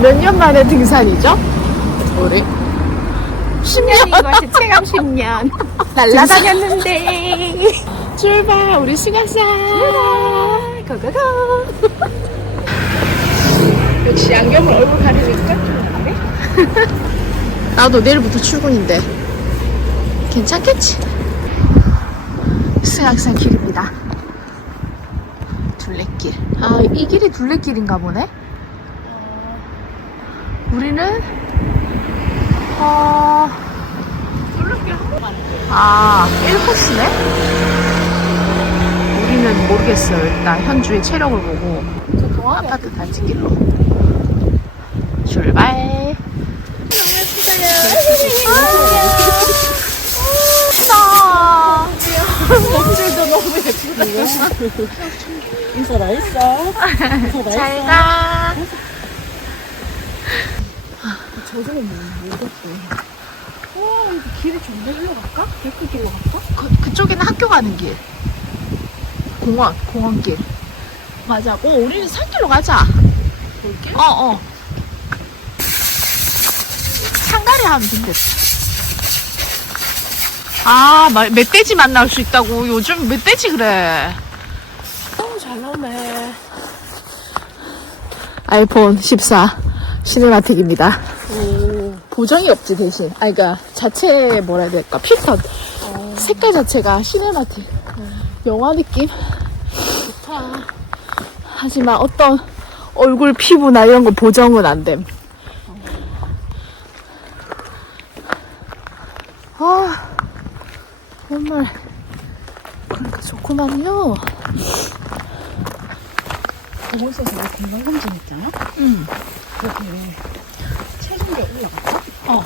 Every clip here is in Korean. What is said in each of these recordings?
몇 년 만에 등산이죠? 우리 10년. 이것이 체감 10년. 날라다녔는데. 출발 우리 시간상. 고고고. 역시 안경을 얼굴 가리니까 좀 나네. 나도 내일부터 출근인데. 괜찮겠지? 승악산 길입니다. 둘레길. 아 이 길이 둘레길인가 보네 우리는 어... 아 1코스네? 우리는 모르겠어요 일단 현주의 체력을 보고 아파트 단지길로 출발 아, 목줄도 너무 예쁘다 인사라 있어 잘 가. 저기는 뭐 모르겠어 와 이거 길이 일로 갈까? 데크 길로 갈까? 그, 그쪽에는 학교 가는 길. 공원, 공원길. 맞아. 어, 우리는 산길로 가자. 볼게 어, 어. 상가리 하면 된대. 아, 마- 멧돼지 만날 수 있다고. 요즘 멧돼지 그래. 너무 잘 나오네 아이폰 14 시네마틱입니다. 오 보정이 없지 대신. 아, 그러니까 자체 뭐라 해야 될까? 필터. 색깔 자체가 시네마틱. 영화 느낌? 좋다 하지만 어떤 얼굴 피부나 이런 거 보정은 안 됨. 아, 정말. 그러니까 좋구만요. 보건소에서 나 건강검진 했잖아 응. 거기에 체중계 올라갔다 어.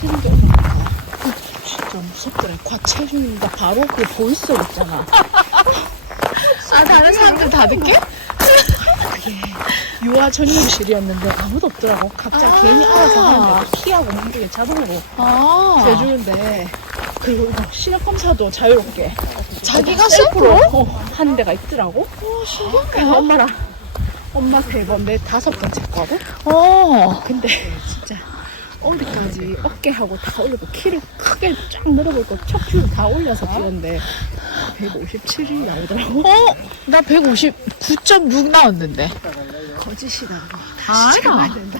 체중계 올라갔다 진짜 무섭더라 과체중인가 바로 그 보이스 있잖아 아, 다른 사람들 다 듣게? 그게 유아 전용실이었는데 아무도 없더라고. 각자 아. 괜히 알아서 하는데 키하고 힘들게 자동으로 아. 해주는데 그리고 막 시력 검사도 자유롭게 자기가 셀프로? 어, 하는 데가 있더라고. 그래서 엄마랑 엄마 세 번 내 다섯 번 쟀거든. 어. 근데 진짜 어디까지 어깨하고 다 올리고 키를 크게 쫙 늘어보고 척추를 다 올려서 찍었는데 157이 나오더라고. 어? 나 159.6 나왔는데. 아, 다시 찍어야 된다.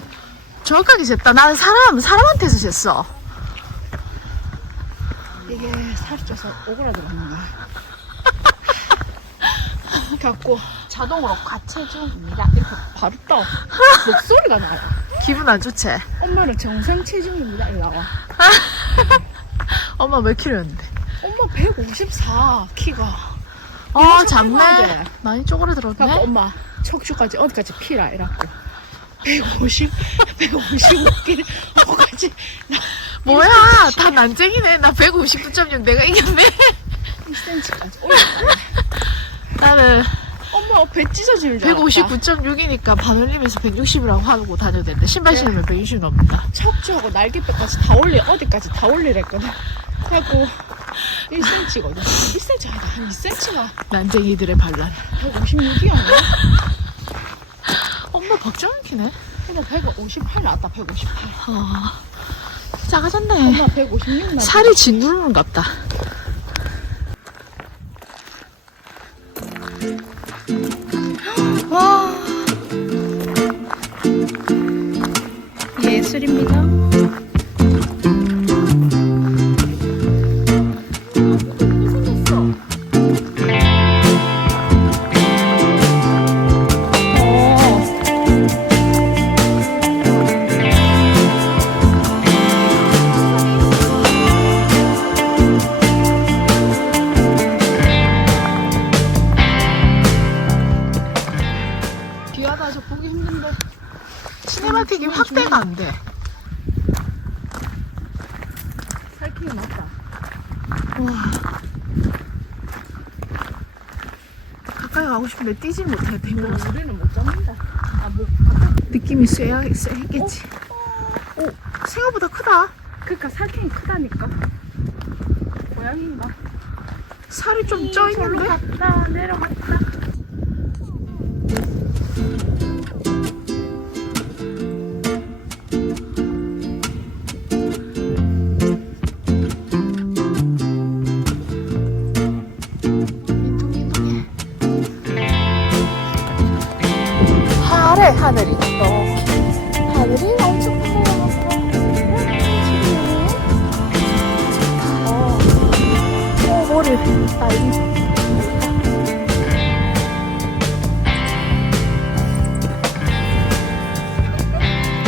정확하게 쟀다. 나는 사람, 사람한테서 쟀어. 이게 살이 쪄서 오그라들어가는 거야. 갖고 자동으로 과체중입니다. 이렇게 바로 떠. 목소리가 나와. 기분 안 좋지? 엄마는 정상 체중입니다. 이 나와. 엄마 몇 킬로였는데? 엄마 154 키가. 아, 이거 작네. 돼. 많이 쪼그라들었네. 엄마 척추까지 어디까지 피라 이라고. 150, 155길 어디까지 뭐야, 다 난쟁이네. 나 159.6 내가 이겼네. 1cm까지 올려. 나는 엄마 배 찢어지는 줄 알았다. 159.6이니까 바늘림에서 160이라고 하고 다녀야 되는데 신발 신으면 160 넘는다. 척추하고 날개뼈까지 다 올리 어디까지 다 올리랬거든. 하고 1cm거든. 1cm 아니다 한 2cm가 난쟁이들의 반란. 156이야. 엄마 박정희 키네. 엄마 158 나왔다 158. 아, 작아졌네. 엄마 156 나왔다. 살이 짓누르는 같다. 시네마틱이 확대가 안 돼. 살쾡이 맞다. 가까이 가고 싶은데 뛰지 못해. 대면 우리는 못 잡는다. 아, 뭐, 느낌이 쎄야, 쎄했겠지. 오, 생각보다 크다. 그니까 살쾡이 크다니까. 고양이인가? 살이 좀 쪄 있는데? 갔다 내려갔다.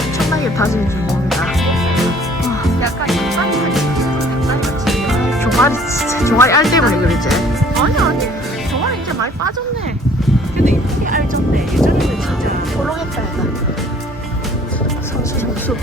엄청나게 다진 줄모릅니다. 약간 인간이 같이 종아리 진짜 종아리 알 때문에 그러지. 아니 아니 정말 이제 많이 빠졌네 근데 이쁘게 알졌네 예전에는 진짜 모르겠다 얘가. 선수 선수.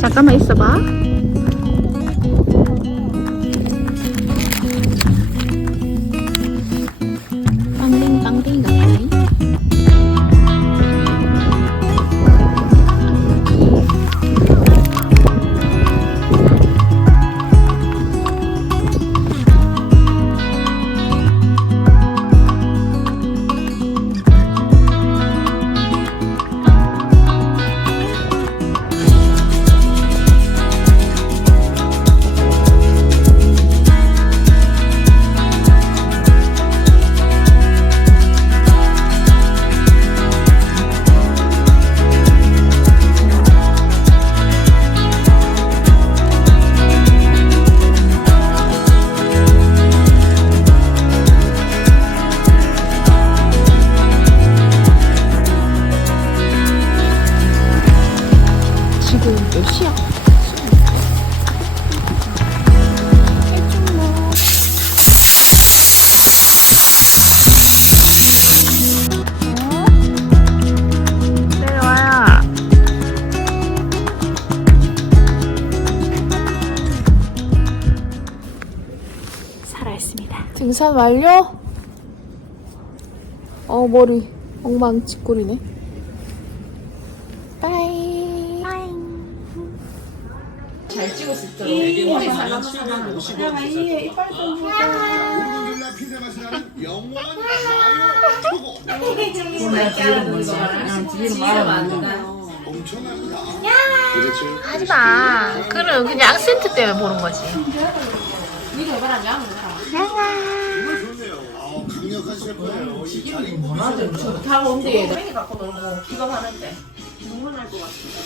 잠깐만 있 등산 완료? 어 머리 엉망짓골이네. 빠이. 엄청납니다 그렇죠 하지마. 그럼 그냥 악센트 때문에 보는 거지. 아, 강력한 셰프예요. 이 자리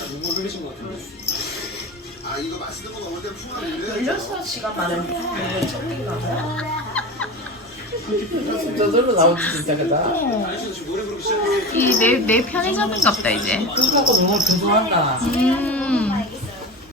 눈물 흘리신 것 같은데. 아 이거 맛있는 거 먹을 때 풍화인데 저절로 나오지 진짜 그다. 이내내 편의점인가 보다 이제. 그거 너무 궁금한다. 음.